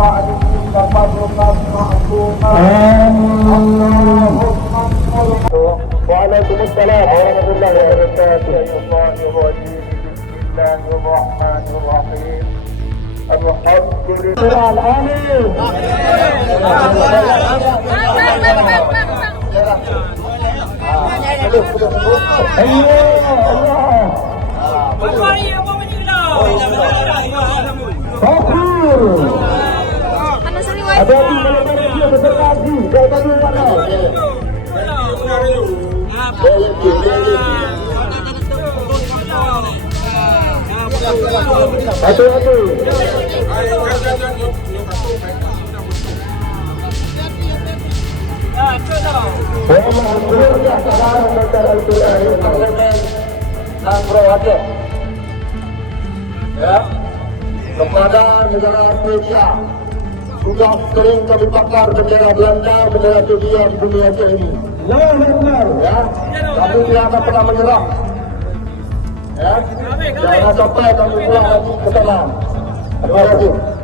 Waalaikumsalam warahmatullahi wabarakatuh. Bismillahirrahmanirrahim. Alhamdulillah. Amin. Ada di Malaysia beserta haji, jaga dulu mana? Satu-satu. Kepada negara Malaysia sudah sering kami bakar bendera Belanda, bendera Turki di dunia ini. Ya, kami tidak akan pernah menyerah. Ya, jangan sampai kami pulang lagi ke sana. Terima kasih.